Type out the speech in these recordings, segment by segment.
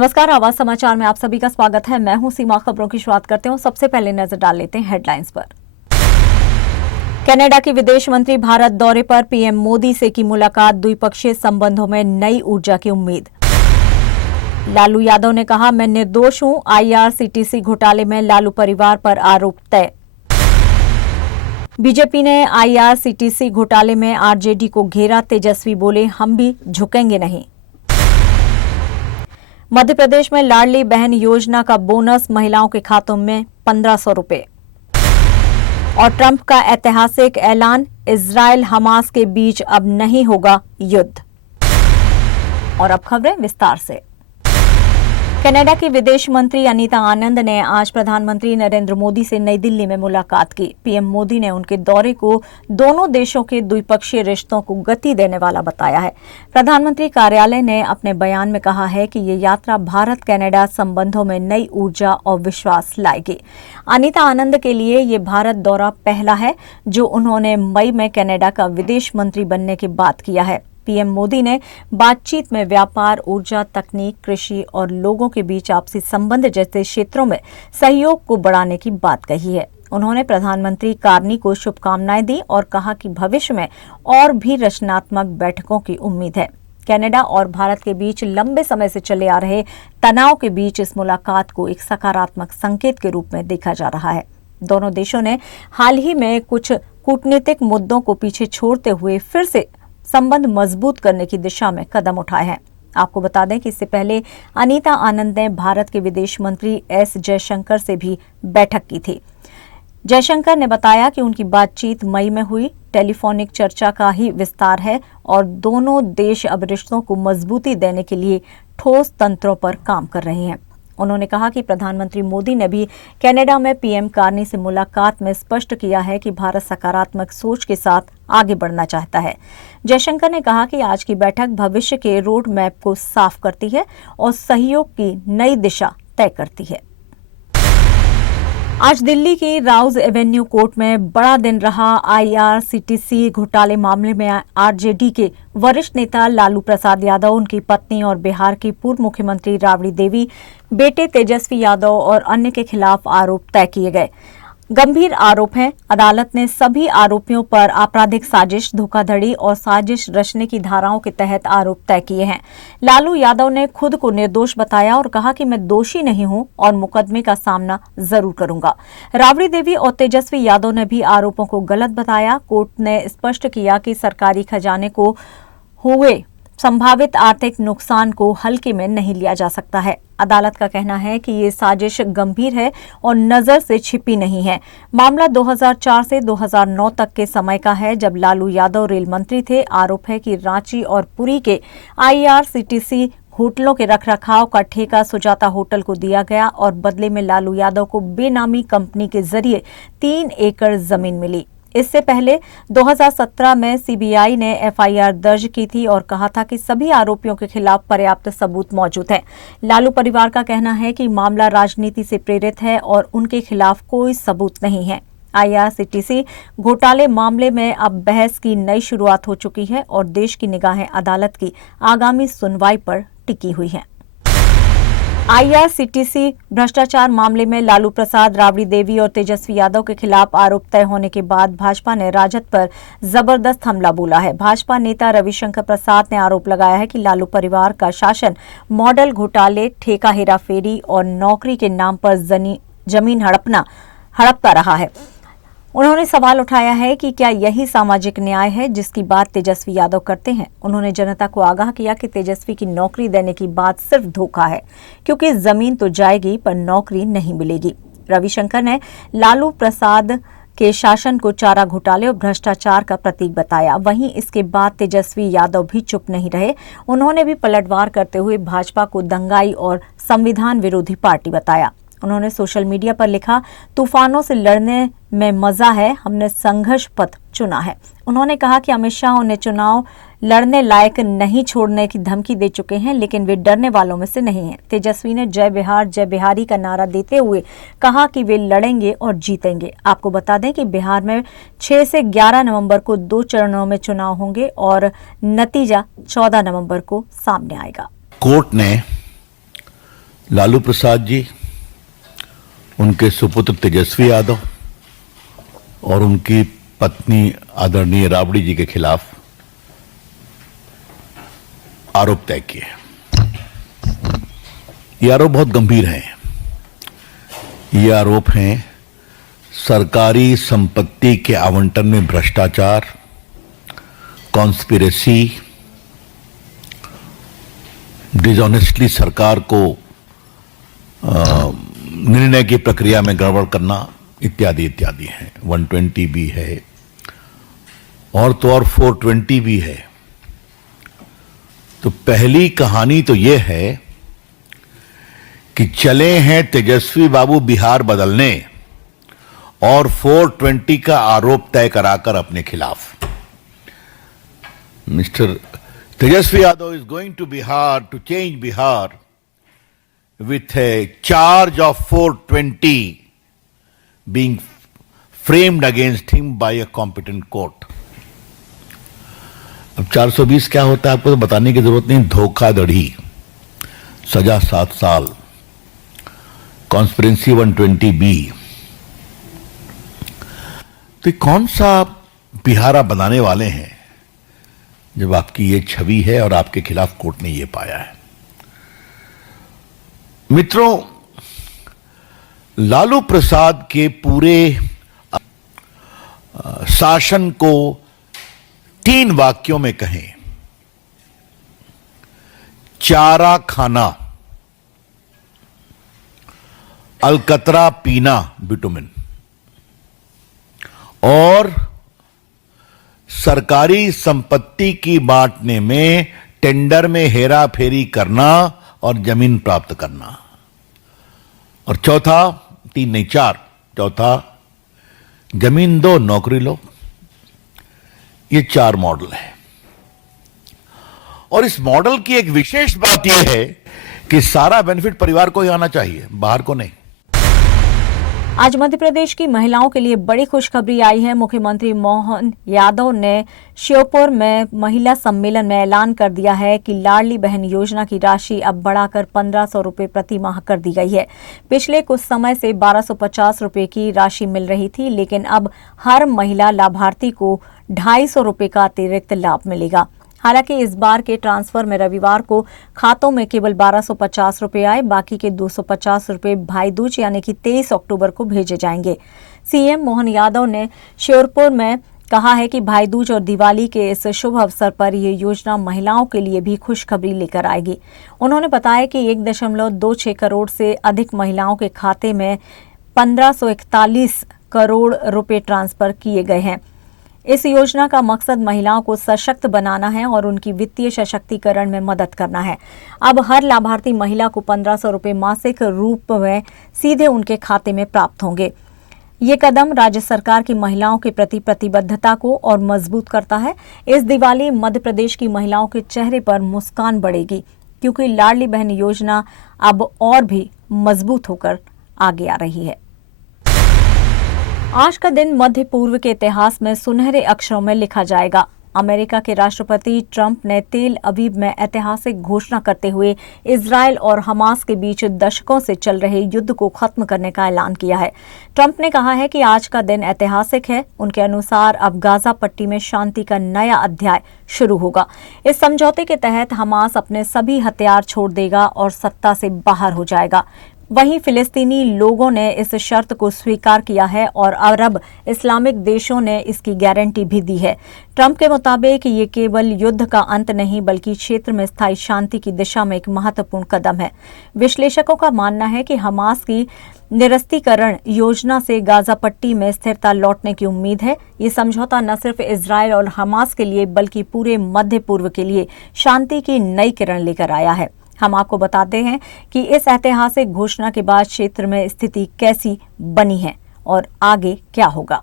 नमस्कार, आवाज समाचार में आप सभी का स्वागत है। मैं हूं सीमा। खबरों की शुरुआत करते हैं। सबसे पहले नजर डाल लेते हैं हेडलाइंस पर। कनाडा के विदेश मंत्री भारत दौरे पर, पीएम मोदी से की मुलाकात, द्विपक्षीय संबंधों में नई ऊर्जा की उम्मीद। लालू यादव ने कहा, मैं निर्दोष हूं, आईआरसीटीसी घोटाले में लालू परिवार पर आरोप तय। बीजेपी ने आईआरसीटीसी घोटाले में आरजेडी को घेरा, तेजस्वी बोले, हम भी झुकेंगे नहीं। मध्य प्रदेश में लाडली बहन योजना का बोनस महिलाओं के खातों में 1500 रुपए। और ट्रंप का ऐतिहासिक ऐलान, इजरायल हमास के बीच अब नहीं होगा युद्ध। और अब खबरें विस्तार से। कनाडा की विदेश मंत्री अनीता आनंद ने आज प्रधानमंत्री नरेंद्र मोदी से नई दिल्ली में मुलाकात की। पीएम मोदी ने उनके दौरे को दोनों देशों के द्विपक्षीय रिश्तों को गति देने वाला बताया है। प्रधानमंत्री कार्यालय ने अपने बयान में कहा है कि ये यात्रा भारत कनाडा संबंधों में नई ऊर्जा और विश्वास लाएगी। अनीता आनंद के लिए ये भारत दौरा पहला है जो उन्होंने मई में कनाडा का विदेश मंत्री बनने के बाद किया है। पीएम मोदी ने बातचीत में व्यापार, ऊर्जा, तकनीक, कृषि और लोगों के बीच आपसी संबंध जैसे क्षेत्रों में सहयोग को बढ़ाने की बात कही है। उन्होंने प्रधानमंत्री कार्नी को शुभकामनाएं दी और कहा कि भविष्य में और भी रचनात्मक बैठकों की उम्मीद है। कनाडा और भारत के बीच लंबे समय से चले आ रहे तनाव के बीच इस मुलाकात को एक सकारात्मक संकेत के रूप में देखा जा रहा है। दोनों देशों ने हाल ही में कुछ कूटनीतिक मुद्दों को पीछे छोड़ते हुए फिर से संबंध मजबूत करने की दिशा में कदम उठाए हैं। आपको बता दें कि इससे पहले अनीता आनंद ने भारत के विदेश मंत्री एस जयशंकर से भी बैठक की थी। जयशंकर ने बताया कि उनकी बातचीत मई में हुई टेलीफोनिक चर्चा का ही विस्तार है और दोनों देश अब रिश्तों को मजबूती देने के लिए ठोस तंत्रों पर काम कर रहे हैं। उन्होंने कहा कि प्रधानमंत्री मोदी ने भी कनाडा में पीएम कार्नी से मुलाकात में स्पष्ट किया है कि भारत सकारात्मक सोच के साथ आगे बढ़ना चाहता है। जयशंकर ने कहा कि आज की बैठक भविष्य के रोड मैप को साफ करती है और सहयोग की नई दिशा तय करती है। आज दिल्ली की राउज एवेन्यू कोर्ट में बड़ा दिन रहा। आईआरसीटीसी घोटाले मामले में आरजेडी के वरिष्ठ नेता लालू प्रसाद यादव, उनकी पत्नी और बिहार की पूर्व मुख्यमंत्री राबड़ी देवी, बेटे तेजस्वी यादव और अन्य के खिलाफ आरोप तय किए गए। गंभीर आरोप हैं। अदालत ने सभी आरोपियों पर आपराधिक साजिश, धोखाधड़ी और साजिश रचने की धाराओं के तहत आरोप तय किए हैं। लालू यादव ने खुद को निर्दोष बताया और कहा कि मैं दोषी नहीं हूं और मुकदमे का सामना जरूर करूंगा। राबड़ी देवी और तेजस्वी यादव ने भी आरोपों को गलत बताया। कोर्ट ने स्पष्ट किया कि सरकारी खजाने को हुए संभावित आर्थिक नुकसान को हल्के में नहीं लिया जा सकता है। अदालत का कहना है कि ये साजिश गंभीर है और नजर से छिपी नहीं है। मामला 2004 से 2009 तक के समय का है, जब लालू यादव रेल मंत्री थे। आरोप है कि रांची और पुरी के आईआरसीटीसी होटलों के रखरखाव का ठेका सुजाता होटल को दिया गया और बदले में लालू यादव को बेनामी कंपनी के जरिए 3 एकड़ जमीन मिली। इससे पहले 2017 में सीबीआई ने एफआईआर दर्ज की थी और कहा था कि सभी आरोपियों के खिलाफ पर्याप्त सबूत मौजूद हैं। लालू परिवार का कहना है कि मामला राजनीति से प्रेरित है और उनके खिलाफ कोई सबूत नहीं है। आईआरसीटीसी घोटाले मामले में अब बहस की नई शुरुआत हो चुकी है और देश की निगाहें अदालत की आगामी सुनवाई पर टिकी हुई हैं। आईआरसीटीसी भ्रष्टाचार मामले में लालू प्रसाद, राबड़ी देवी और तेजस्वी यादव के खिलाफ आरोप तय होने के बाद भाजपा ने राजद पर जबरदस्त हमला बोला है। भाजपा नेता रविशंकर प्रसाद ने आरोप लगाया है कि लालू परिवार का शासन मॉडल घोटाले, ठेका हेराफेरी और नौकरी के नाम पर जमीन हड़पता रहा है। उन्होंने सवाल उठाया है कि क्या यही सामाजिक न्याय है जिसकी बात तेजस्वी यादव करते हैं। उन्होंने जनता को आगाह किया कि तेजस्वी की नौकरी देने की बात सिर्फ धोखा है, क्योंकि जमीन तो जाएगी पर नौकरी नहीं मिलेगी। रविशंकर ने लालू प्रसाद के शासन को चारा घोटाले और भ्रष्टाचार का प्रतीक बताया। वहीं इसके बाद तेजस्वी यादव भी चुप नहीं रहे। उन्होंने भी पलटवार करते हुए भाजपा को दंगाई और संविधान विरोधी पार्टी बताया। उन्होंने सोशल मीडिया पर लिखा, तूफानों से लड़ने में मजा है, हमने संघर्ष पथ चुना है। उन्होंने कहा कि अमित शाह उन्हें चुनाव लड़ने लायक नहीं छोड़ने की धमकी दे चुके हैं, लेकिन वे डरने वालों में से नहीं हैं। तेजस्वी ने जय बिहार जय बिहारी का नारा देते हुए कहा कि वे लड़ेंगे और जीतेंगे। आपको बता दें कि बिहार में 6 से 11 नवंबर को 2 चरणों में चुनाव होंगे और नतीजा 14 नवंबर को सामने आएगा। कोर्ट ने लालू प्रसाद जी, उनके सुपुत्र तेजस्वी यादव और उनकी पत्नी आदरणीय राबड़ी जी के खिलाफ आरोप तय किए। ये आरोप बहुत गंभीर हैं। ये आरोप हैं सरकारी संपत्ति के आवंटन में भ्रष्टाचार, कॉन्स्पिरेसी, डिसऑनेस्टली सरकार को निर्णय की प्रक्रिया में गड़बड़ करना इत्यादि इत्यादि है। 120 भी है और तो और 420 भी है। तो पहली कहानी तो यह है कि चले हैं तेजस्वी बाबू बिहार बदलने और 420 का आरोप तय कराकर अपने खिलाफ। Mister Tejashwi Yadav is going to Bihar to change Bihar with a charge of 420 being framed against him by a competent court. अब 420 क्या होता है आपको तो बताने की जरूरत नहीं। धोखाधड़ी, सजा 7 साल, कॉन्स्पिरेंसी 120B। तो कौन सा बिहारा बनाने वाले हैं जब आपकी ये छवि है और आपके खिलाफ कोर्ट ने ये पाया है। मित्रों, लालू प्रसाद के पूरे शासन को 3 वाक्यों में कहें, चारा खाना, अलकतरा पीना बिटुमिन और सरकारी संपत्ति की बांटने में टेंडर में हेरा फेरी करना और जमीन प्राप्त करना, और चौथा, 3 नहीं 4, चौथा जमीन दो नौकरी लो। ये 4 मॉडल है और इस मॉडल की एक विशेष बात यह है कि सारा बेनिफिट परिवार को ही आना चाहिए, बाहर को नहीं। आज मध्य प्रदेश की महिलाओं के लिए बड़ी खुशखबरी आई है। मुख्यमंत्री मोहन यादव ने श्योपुर में महिला सम्मेलन में ऐलान कर दिया है कि लाडली बहन योजना की राशि अब बढ़ाकर 1500 रुपए प्रति माह कर दी गई है। पिछले कुछ समय से 1250 रुपए की राशि मिल रही थी, लेकिन अब हर महिला लाभार्थी को 250 रुपए का अतिरिक्त लाभ मिलेगा। हालांकि इस बार के ट्रांसफर में रविवार को खातों में केवल 1250 रुपए आए, बाकी के 250 रुपए भाई दूज यानी कि 23 अक्टूबर को भेजे जाएंगे। सीएम मोहन यादव ने श्योपुर में कहा है कि भाई दूज और दिवाली के इस शुभ अवसर पर ये योजना महिलाओं के लिए भी खुशखबरी लेकर आएगी। उन्होंने बताया कि 1.26 करोड़ से अधिक महिलाओं के खाते में 1541 करोड़ रुपए ट्रांसफर किए गए हैं। इस योजना का मकसद महिलाओं को सशक्त बनाना है और उनकी वित्तीय सशक्तिकरण में मदद करना है। अब हर लाभार्थी महिला को 1500 रुपए मासिक रूप में सीधे उनके खाते में प्राप्त होंगे। ये कदम राज्य सरकार की महिलाओं के प्रति प्रतिबद्धता को और मजबूत करता है। इस दिवाली मध्य प्रदेश की महिलाओं के चेहरे पर मुस्कान बढ़ेगी, क्योंकि लाडली बहन योजना अब और भी मजबूत होकर आगे आ रही है। आज का दिन मध्य पूर्व के इतिहास में सुनहरे अक्षरों में लिखा जाएगा। अमेरिका के राष्ट्रपति ट्रंप ने तेल अवीव में ऐतिहासिक घोषणा करते हुए इजरायल और हमास के बीच दशकों से चल रहे युद्ध को खत्म करने का ऐलान किया है। ट्रंप ने कहा है कि आज का दिन ऐतिहासिक है। उनके अनुसार अब गाजा पट्टी में शांति का नया अध्याय शुरू होगा। इस समझौते के तहत हमास अपने सभी हथियार छोड़ देगा और सत्ता से बाहर हो जाएगा। वहीं फिलिस्तीनी लोगों ने इस शर्त को स्वीकार किया है और अरब इस्लामिक देशों ने इसकी गारंटी भी दी है। ट्रंप के मुताबिक ये केवल युद्ध का अंत नहीं, बल्कि क्षेत्र में स्थायी शांति की दिशा में एक महत्वपूर्ण कदम है। विश्लेषकों का मानना है कि हमास की निरस्तीकरण योजना से गाजा पट्टी में स्थिरता लौटने की उम्मीद है। ये समझौता न सिर्फ इजरायल और हमास के लिए बल्कि पूरे मध्य पूर्व के लिए शांति की नई किरण लेकर आया है। हम आपको बताते हैं कि इस ऐतिहासिक घोषणा के बाद क्षेत्र में स्थिति कैसी बनी है और आगे क्या होगा।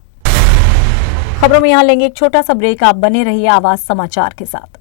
खबरों में यहाँ लेंगे एक छोटा सा ब्रेक। आप बने रहिए आवाज समाचार के साथ।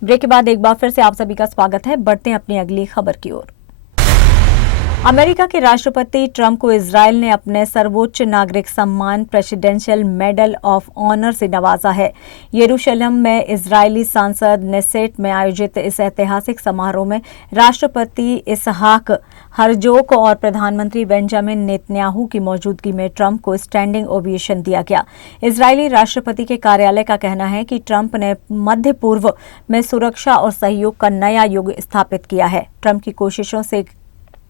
ब्रेक के बाद एक बार फिर से आप सभी का स्वागत है। बढ़ते हैं अपनी अगली खबर की ओर। अमेरिका के राष्ट्रपति ट्रंप को इजरायल ने अपने सर्वोच्च नागरिक सम्मान प्रेसिडेंशियल मेडल ऑफ ऑनर से नवाजा है। यरूशलेम में इजरायली सांसद नेसेट में आयोजित इस ऐतिहासिक समारोह में राष्ट्रपति इसहाक हर्जोग और प्रधानमंत्री बेंजामिन नेतन्याहू की मौजूदगी में ट्रंप को स्टैंडिंग ओवेशन दिया गया। इजरायली राष्ट्रपति के कार्यालय का कहना है कि ट्रंप ने मध्य पूर्व में सुरक्षा और सहयोग का नया युग स्थापित किया है। ट्रंप की कोशिशों से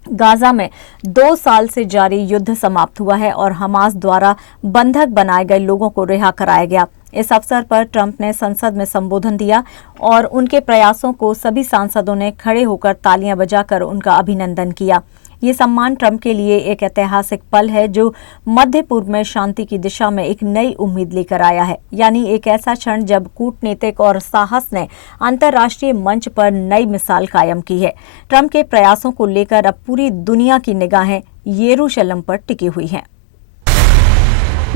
गाजा में 2 साल से जारी युद्ध समाप्त हुआ है और हमास द्वारा बंधक बनाए गए लोगों को रिहा कराया गया। इस अवसर पर ट्रंप ने संसद में संबोधन दिया और उनके प्रयासों को सभी सांसदों ने खड़े होकर तालियां बजाकर उनका अभिनंदन किया। ये सम्मान ट्रंप के लिए एक ऐतिहासिक पल है जो मध्य पूर्व में शांति की दिशा में एक नई उम्मीद लेकर आया है, यानी एक ऐसा क्षण जब कूटनीतिक और साहस ने अंतर्राष्ट्रीय मंच पर नई मिसाल कायम की है। ट्रंप के प्रयासों को लेकर अब पूरी दुनिया की निगाहें यरूशलेम पर टिकी हुई हैं।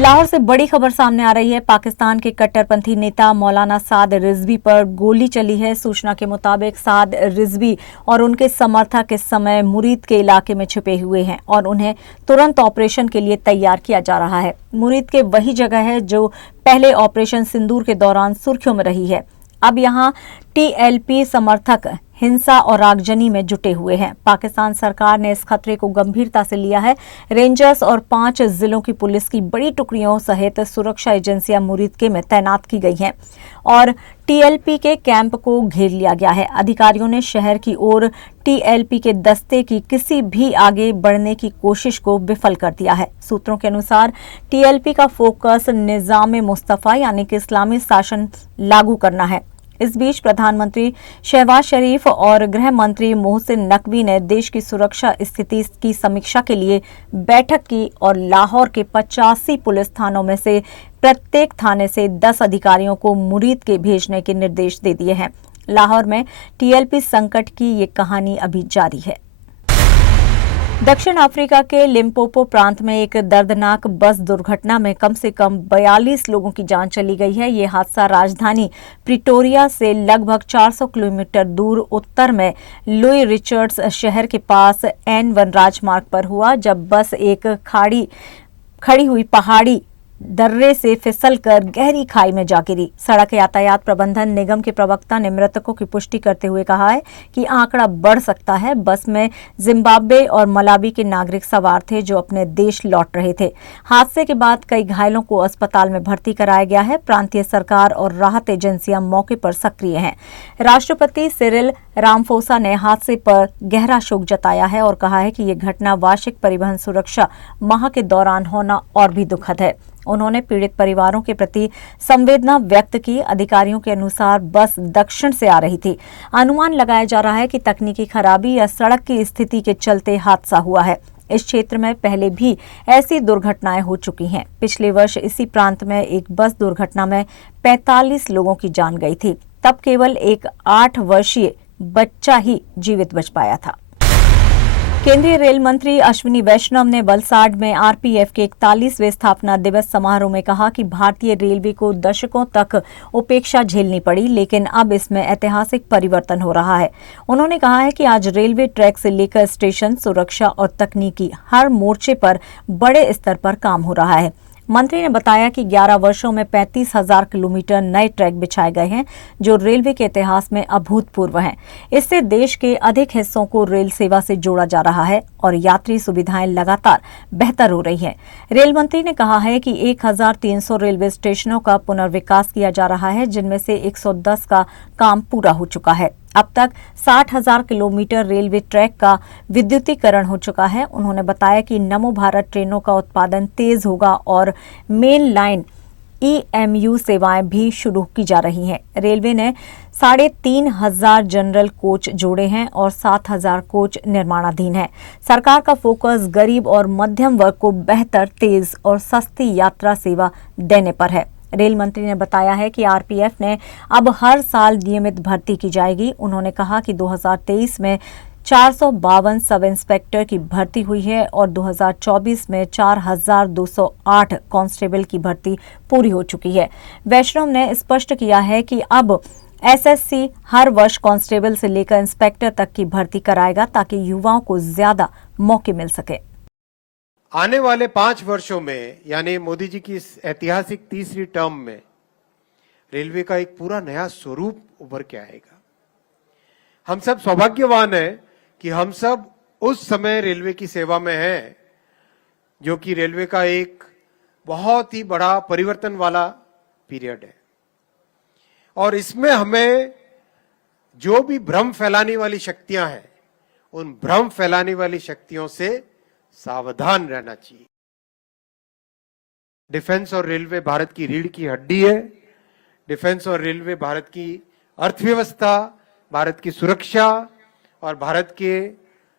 लाहौर से बड़ी खबर सामने आ रही है। पाकिस्तान के कट्टरपंथी नेता मौलाना साद रिजवी पर गोली चली है। सूचना के मुताबिक साद रिजवी और उनके समर्थक इस समय मुरीद के इलाके में छिपे हुए हैं और उन्हें तुरंत ऑपरेशन के लिए तैयार किया जा रहा है। मुरीद के वही जगह है जो पहले ऑपरेशन सिंदूर के दौरान सुर्खियों में रही है। अब यहां टीएलपी समर्थक हिंसा और आगजनी में जुटे हुए हैं। पाकिस्तान सरकार ने इस खतरे को गंभीरता से लिया है। रेंजर्स और 5 जिलों की पुलिस की बड़ी टुकड़ियों सहित सुरक्षा एजेंसियां मुरीदके में तैनात की गई हैं और टीएलपी के कैंप को घेर लिया गया है। अधिकारियों ने शहर की ओर टीएलपी के दस्ते की किसी भी आगे बढ़ने की कोशिश को विफल कर दिया है। सूत्रों के अनुसार टीएलपी का फोकस निजाम मुस्तफा यानी कि इस्लामी शासन लागू करना है। इस बीच प्रधानमंत्री शहबाज शरीफ और गृह मंत्री मोहसिन नकवी ने देश की सुरक्षा स्थिति की समीक्षा के लिए बैठक की और लाहौर के 85 पुलिस थानों में से प्रत्येक थाने से 10 अधिकारियों को मुरीद के भेजने के निर्देश दे दिए हैं। लाहौर में टीएलपी संकट की ये कहानी अभी जारी है। दक्षिण अफ्रीका के लिम्पोपो प्रांत में एक दर्दनाक बस दुर्घटना में कम से कम 42 लोगों की जान चली गई है। ये हादसा राजधानी प्रिटोरिया से लगभग 400 किलोमीटर दूर उत्तर में लुई रिचर्ड्स शहर के पास N1 राजमार्ग पर हुआ, जब बस एक खड़ी हुई पहाड़ी दर्रे से फिसलकर गहरी खाई में जा गिरी। सड़क यातायात प्रबंधन निगम के प्रवक्ता ने मृतकों की पुष्टि करते हुए कहा है कि आंकड़ा बढ़ सकता है। बस में जिम्बाब्वे और मलावी के नागरिक सवार थे जो अपने देश लौट रहे थे। हादसे के बाद कई घायलों को अस्पताल में भर्ती कराया गया है। प्रांतीय सरकार और राहत एजेंसियां मौके पर सक्रिय हैं। राष्ट्रपति सिरिल रामफोसा ने हादसे पर गहरा शोक जताया है और कहा है कि ये घटना वार्षिक परिवहन सुरक्षा माह के दौरान होना और भी दुखद है। उन्होंने पीड़ित परिवारों के प्रति संवेदना व्यक्त की। अधिकारियों के अनुसार बस दक्षिण से आ रही थी। अनुमान लगाया जा रहा है कि तकनीकी खराबी या सड़क की स्थिति के चलते हादसा हुआ है। इस क्षेत्र में पहले भी ऐसी दुर्घटनाएं हो चुकी हैं। पिछले वर्ष इसी प्रांत में एक बस दुर्घटना में 45 लोगों की जान गई थी। तब केवल एक 8 वर्षीय बच्चा ही जीवित बच पाया था। केंद्रीय रेल मंत्री अश्विनी वैष्णव ने वलसाड में आरपीएफ के 41वें स्थापना दिवस समारोह में कहा कि भारतीय रेलवे को दशकों तक उपेक्षा झेलनी पड़ी, लेकिन अब इसमें ऐतिहासिक परिवर्तन हो रहा है। उन्होंने कहा है कि आज रेलवे ट्रैक से लेकर स्टेशन, सुरक्षा और तकनीकी हर मोर्चे पर बड़े स्तर पर काम हो रहा है। मंत्री ने बताया कि 11 वर्षों में 35,000 किलोमीटर नए ट्रैक बिछाए गए हैं, जो रेलवे के इतिहास में अभूतपूर्व हैं। इससे देश के अधिक हिस्सों को रेल सेवा से जोड़ा जा रहा है और यात्री सुविधाएं लगातार बेहतर हो रही हैं। रेल मंत्री ने कहा है कि 1,300 रेलवे स्टेशनों का पुनर्विकास किया जा रहा है, जिनमें से 110 का काम पूरा हो चुका है। अब तक 60,000 किलोमीटर रेलवे ट्रैक का विद्युतीकरण हो चुका है। उन्होंने बताया कि नमो भारत ट्रेनों का उत्पादन तेज होगा और मेन लाइन EMU सेवाएं भी शुरू की जा रही हैं। रेलवे ने 3,500 जनरल कोच जोड़े हैं और 7,000 कोच निर्माणाधीन हैं। सरकार का फोकस गरीब और मध्यम वर्ग को बेहतर, तेज और सस्ती यात्रा सेवा देने पर है। रेल मंत्री ने बताया है कि RPF ने अब हर साल नियमित भर्ती की जाएगी। उन्होंने कहा कि 2023 में 452 सब इंस्पेक्टर की भर्ती हुई है और 2024 में 4,208 कांस्टेबल की भर्ती पूरी हो चुकी है। वैष्णव ने स्पष्ट किया है कि अब SSC हर वर्ष कांस्टेबल से लेकर इंस्पेक्टर तक की भर्ती कराएगा ताकि युवाओं को ज्यादा मौके मिल सके। आने वाले 5 वर्षों में यानी मोदी जी की इस ऐतिहासिक तीसरी टर्म में रेलवे का एक पूरा नया स्वरूप उभर के आएगा। हम सब सौभाग्यवान हैं कि हम सब उस समय रेलवे की सेवा में हैं, जो कि रेलवे का एक बहुत ही बड़ा परिवर्तन वाला पीरियड है। और इसमें हमें जो भी भ्रम फैलाने वाली शक्तियां हैं, उन भ्रम फैलाने वाली शक्तियों से सावधान रहना चाहिए। डिफेंस और रेलवे भारत की रीढ़ की हड्डी है। डिफेंस और रेलवे भारत की अर्थव्यवस्था, भारत की सुरक्षा और भारत के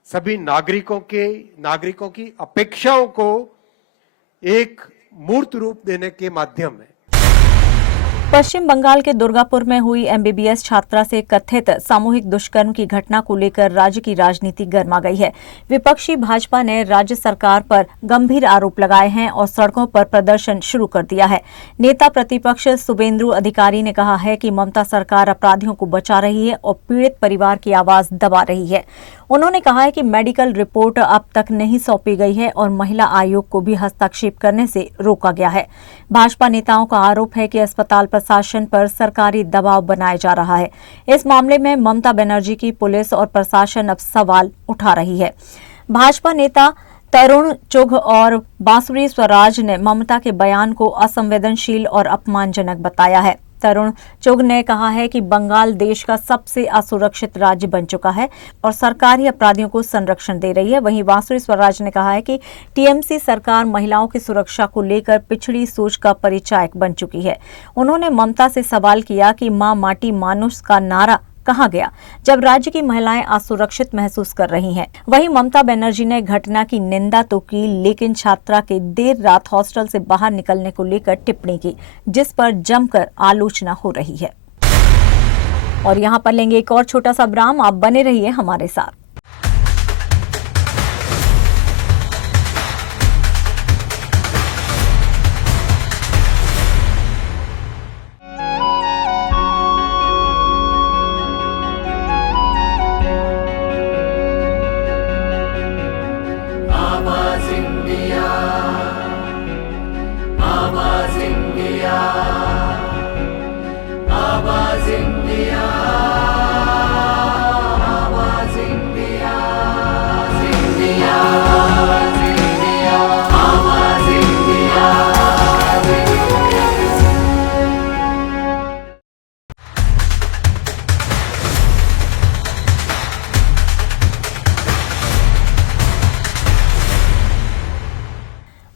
सभी नागरिकों की अपेक्षाओं को एक मूर्त रूप देने के माध्यम है। पश्चिम बंगाल के दुर्गापुर में हुई MBBS छात्रा से कथित सामूहिक दुष्कर्म की घटना को लेकर राज्य की राजनीति गर्मा गई है। विपक्षी भाजपा ने राज्य सरकार पर गंभीर आरोप लगाए हैं और सड़कों पर प्रदर्शन शुरू कर दिया है। नेता प्रतिपक्ष शुभेंदु अधिकारी ने कहा है कि ममता सरकार अपराधियों को बचा रही है और पीड़ित परिवार की आवाज दबा रही है। उन्होंने कहा है कि मेडिकल रिपोर्ट अब तक नहीं सौंपी गई है और महिला आयोग को भी हस्तक्षेप करने से रोका गया है। भाजपा नेताओं का आरोप है कि अस्पताल प्रशासन पर सरकारी दबाव बनाया जा रहा है। इस मामले में ममता बनर्जी की पुलिस और प्रशासन अब सवाल उठा रही है। भाजपा नेता तरुण चुघ और बांसुरी स्वराज ने ममता के बयान को असंवेदनशील और अपमानजनक बताया है। तरुण चुघ ने कहा है कि बंगाल देश का सबसे असुरक्षित राज्य बन चुका है और सरकारी अपराधियों को संरक्षण दे रही है। वहीं बांसुरी स्वराज ने कहा है कि TMC सरकार महिलाओं की सुरक्षा को लेकर पिछड़ी सोच का परिचायक बन चुकी है। उन्होंने ममता से सवाल किया कि मां माटी मानुष का नारा कहाँ गया जब राज्य की महिलाएं असुरक्षित महसूस कर रही हैं। वहीं ममता बनर्जी ने घटना की निंदा तो की, लेकिन छात्रा के देर रात हॉस्टल से बाहर निकलने को लेकर टिप्पणी की, जिस पर जमकर आलोचना हो रही है। और यहाँ पर लेंगे एक और छोटा सा विराम, आप बने रहिए हमारे साथ।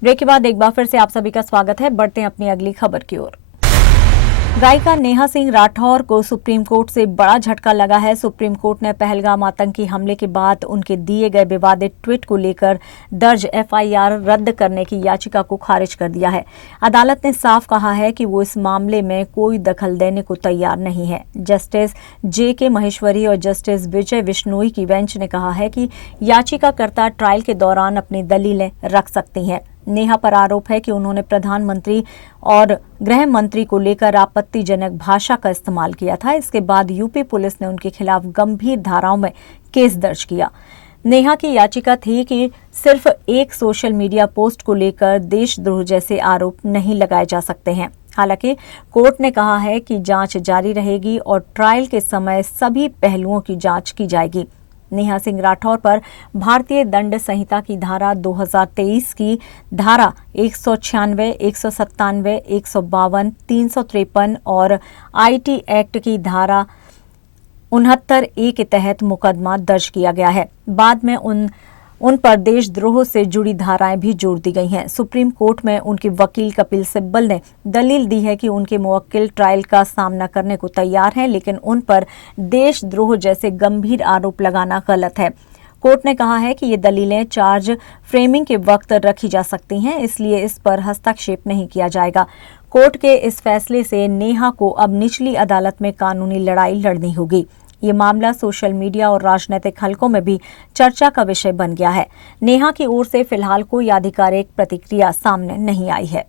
ब्रेक के बाद एक बार फिर से आप सभी का स्वागत है। बढ़ते हैं अपनी अगली खबर की ओर। गायिका नेहा सिंह राठौर को सुप्रीम कोर्ट से बड़ा झटका लगा है। सुप्रीम कोर्ट ने पहलगाम आतंकी हमले के बाद उनके दिए गए विवादित ट्वीट को लेकर दर्ज FIR रद्द करने की याचिका को खारिज कर दिया है। अदालत ने साफ कहा है कि वो इस मामले में कोई दखल देने को तैयार नहीं है। जस्टिस JK महेश्वरी और जस्टिस विजय बिश्नोई की बेंच ने कहा है कि याचिकाकर्ता ट्रायल के दौरान अपनी दलीलें रख सकती हैं। नेहा पर आरोप है कि उन्होंने प्रधानमंत्री और गृह मंत्री को लेकर आपत्तिजनक भाषा का इस्तेमाल किया था। इसके बाद यूपी पुलिस ने उनके खिलाफ गंभीर धाराओं में केस दर्ज किया। नेहा की याचिका थी कि सिर्फ एक सोशल मीडिया पोस्ट को लेकर देशद्रोह जैसे आरोप नहीं लगाए जा सकते हैं। हालांकि कोर्ट ने कहा है कि जांच जारी रहेगी और ट्रायल के समय सभी पहलुओं की जांच की जाएगी। नेहा सिंह राठौर पर भारतीय दंड संहिता की धारा 2023 की धारा 196, 197, 152, 353 और IT एक्ट की धारा 69A के तहत मुकदमा दर्ज किया गया है। बाद में उन उन पर देशद्रोह से जुड़ी धाराएं भी जोड़ दी गई हैं। सुप्रीम कोर्ट में उनके वकील कपिल सिब्बल ने दलील दी है कि उनके मुवक्किल ट्रायल का सामना करने को तैयार हैं, लेकिन उन पर देशद्रोह जैसे गंभीर आरोप लगाना गलत है। कोर्ट ने कहा है कि ये दलीलें चार्ज फ्रेमिंग के वक्त रखी जा सकती हैं, इसलिए इस पर हस्तक्षेप नहीं किया जाएगा। कोर्ट के इस फैसले से नेहा को अब निचली अदालत में कानूनी लड़ाई लड़नी होगी। ये मामला सोशल मीडिया और राजनीतिक हलकों में भी चर्चा का विषय बन गया है। नेहा की ओर से फिलहाल कोई आधिकारिक प्रतिक्रिया सामने नहीं आई है।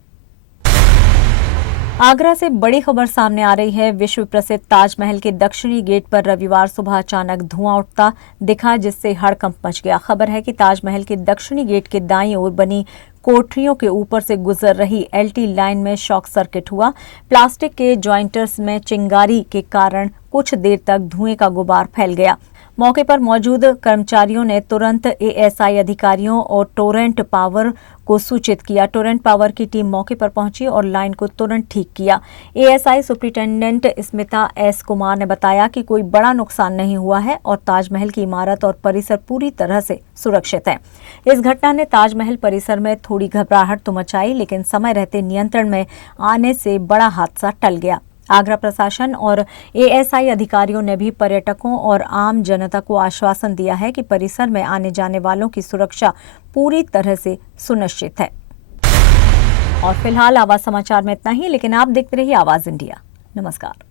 आगरा से बड़ी खबर सामने आ रही है। विश्व प्रसिद्ध ताजमहल के दक्षिणी गेट पर रविवार सुबह अचानक धुआं उठता दिखा, जिससे हड़कंप मच गया। खबर है कि ताजमहल के दक्षिणी गेट के दाईं ओर बनी कोठरियों के ऊपर से गुजर रही एलटी लाइन में शॉर्ट सर्किट हुआ। प्लास्टिक के जॉइंटर्स में चिंगारी के कारण कुछ देर तक धुएं का गुबार फैल गया। मौके पर मौजूद कर्मचारियों ने तुरंत एएसआई अधिकारियों और टोरेंट पावर को सूचित किया। टोरेंट पावर की टीम मौके पर पहुंची और लाइन को तुरंत ठीक किया। ASI superintendent Smita S Kumar ने बताया कि कोई बड़ा नुकसान नहीं हुआ है और ताजमहल की इमारत और परिसर पूरी तरह से सुरक्षित है। इस घटना ने ताजमहल परिसर में थोड़ी घबराहट तो मचाई, लेकिन समय रहते नियंत्रण में आने से बड़ा हादसा टल गया। आगरा प्रशासन और एएसआई अधिकारियों ने भी पर्यटकों और आम जनता को आश्वासन दिया है कि परिसर में आने जाने वालों की सुरक्षा पूरी तरह से सुनिश्चित है। और फिलहाल आवाज समाचार में इतना ही, लेकिन आप देखते रहिए आवाज इंडिया। नमस्कार।